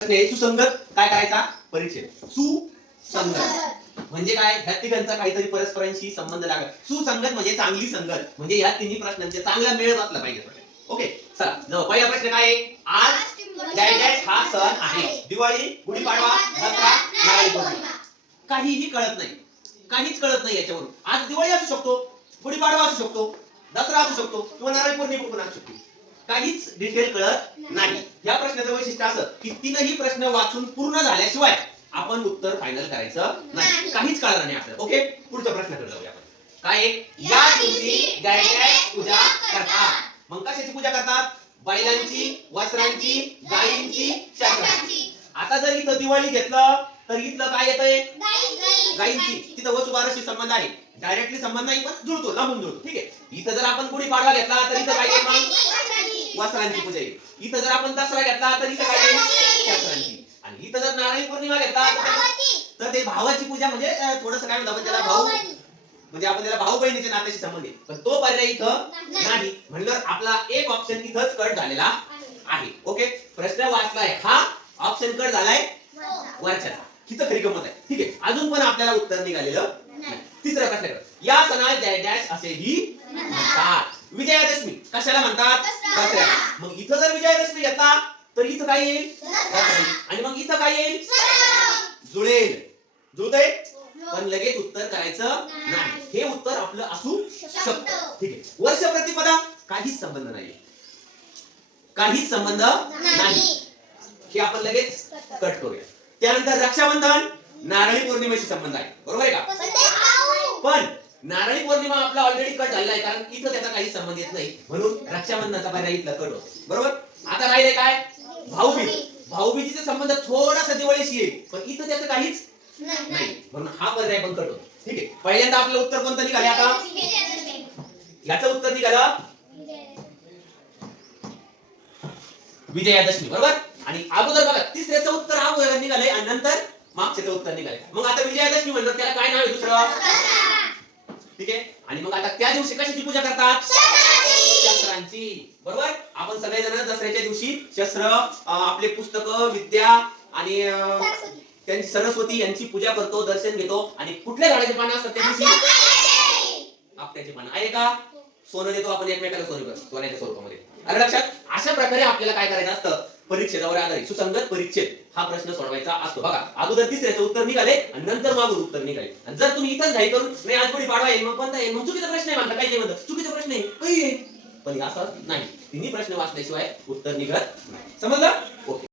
सुसंगत काय करायचा परिच्छेद सुसंगत म्हणजे काय ह्या तिघांचा काहीतरी परस्परांशी संबंध लागत सुसंगत म्हणजे चांगली संगत म्हणजे या तिन्ही प्रश्नांचे चांगला मेळ बसला पाहिजे. ओके चला जाऊ पहिला प्रश्न काय आहे आज डॅश हा सण आहे दिवाळी गुढीपाडवा दसरा नारळी पौर्णिमा काहीही कळत नाही काहीच कळत नाही याच्यावरून आज दिवाळी असू शकतो गुढीपाडवा असू शकतो दसरा असू शकतो किंवा नारळी पौर्णिमा पण असू शकते काहीच डिटेल कळत नाही. या प्रश्नाचं वैशिष्ट्य असं की तीनही प्रश्न वाचून पूर्ण झाल्याशिवाय आपण उत्तर फायनल करायचं नाही काहीच कळणार नाही आपल्याला. ओके पुढच्या प्रश्नाकडे जाऊया आपण. काय या दिवशी डॅश पूजा करतात मग कशाची पूजा करतात बैलांची वस्त्रांची गायींची शास्त्रांची. आता जर इथं दिवाळी घेतलं तर इथलं काय येतंय गायींची तिथं वसुबारशी संबंध आहे डायरेक्टली संबंध नाही पण जुळतो लांबून जुळतो ठीक आहे. इथं जर आपण गुढीपाडवा घेतला तर इथं काय येईल मग वस्त्रांची पूजा येईल. इथं जर आपण दसरा घेतला तर इथं काय येईल शास्त्रांची आणि इथं जर नारळी पौर्णिमा घेतला तर ते भावाची पूजा म्हणजे थोडंसं काय म्हणतात त्याला भाऊ म्हणजे आपण त्याला भाऊ बहिणीचे नात्याशी संबंध आहे पण तो पर्याय इथं नाही म्हणलं आपला एक ऑप्शन इथंच कट झालेला आहे. ओके प्रश्न वाचलाय हा ऑप्शन कट झालाय वरच्या इथं खरी गंमत आहे ठीक आहे. अजून पण आपल्याला उत्तर निघालेलं नाही. तिसरा प्रश्न या सणाला डॅश असेही म्हणतात विजयादशमी कशाला म्हणतात दसऱ्याला. मग इथं जर विजयादशमी घेतला तर इथं काय येईल आणि मग इथं काय येईल जुळेल जुळतंय पण लगेच उत्तर करायचं नाही. हे उत्तर आपलं असू शकतं ठीक आहे. वर्ष प्रतिपदा काहीच संबंध नाही काहीच संबंध नाही हे आपण लगेच कट करूया. त्यानंतर रक्षाबंधन नारळी पौर्णिमेशी संबंध आहे बरोबर आहे का पण नारळी पौर्णिमा आपला ऑलरेडी कट झालेला आहे कारण इथं त्याचा काही संबंध येत नाही म्हणून रक्षाबंधनाचा पर्याय इथला कट होतो बरोबर. आता राहिले काय भाऊबीज भाऊबीजीचा संबंध थोडासा दिवाळीशी येईल पण इथं त्याचं काहीच नाही म्हणून हा पर्याय पण कट होतो ठीक आहे. पहिल्यांदा आपलं उत्तर कोणतं निघाले आता याचं उत्तर निघालं विजयादशमी बरोबर आणि अगोदर बघा तिसऱ्याचं उत्तर अगोदर निघालंय आणि नंतर मागच्याचं उत्तर निघालंय. मग आता विजयादशमी म्हणतात त्याला काय नाव आहे दुसरं ठीक आहे. आणि मग आता त्या दिवशी कशाची पूजा करतात शस्त्रांची बरोबर. आपण सगळेजण दसऱ्याच्या दिवशी शस्त्र आपले पुस्तकं विद्या आणि त्यांची सरस्वती यांची पूजा करतो दर्शन घेतो आणि कुठल्या झाडाचे पानं असतात त्या दिवशी आपट्याचे पानं आहे का सोनं देतो आपण एकमेकाला सोन्याच्या स्वरूपामध्ये आलं लक्षात. अशा प्रकारे आपल्याला काय करायचं असतं परीक्षेवर आधारित सुसंगत परिच्छेद हा प्रश्न सोडवायचा असतो. बघा अगोदर तिसऱ्याचं उत्तर निघाले आणि नंतर मागून उत्तर निघाले आणि जर तुम्ही इथंच घाई करून नाही आज गुढी पाडवा येईल मग कोणता आहे मग चुकीचा प्रश्न आहे म्हणता काही म्हणतात चुकीचा प्रश्न आहे काही आहे पण असं नाही तिन्ही प्रश्न वाचल्याशिवाय उत्तर निघत नाही समजलं. ओके.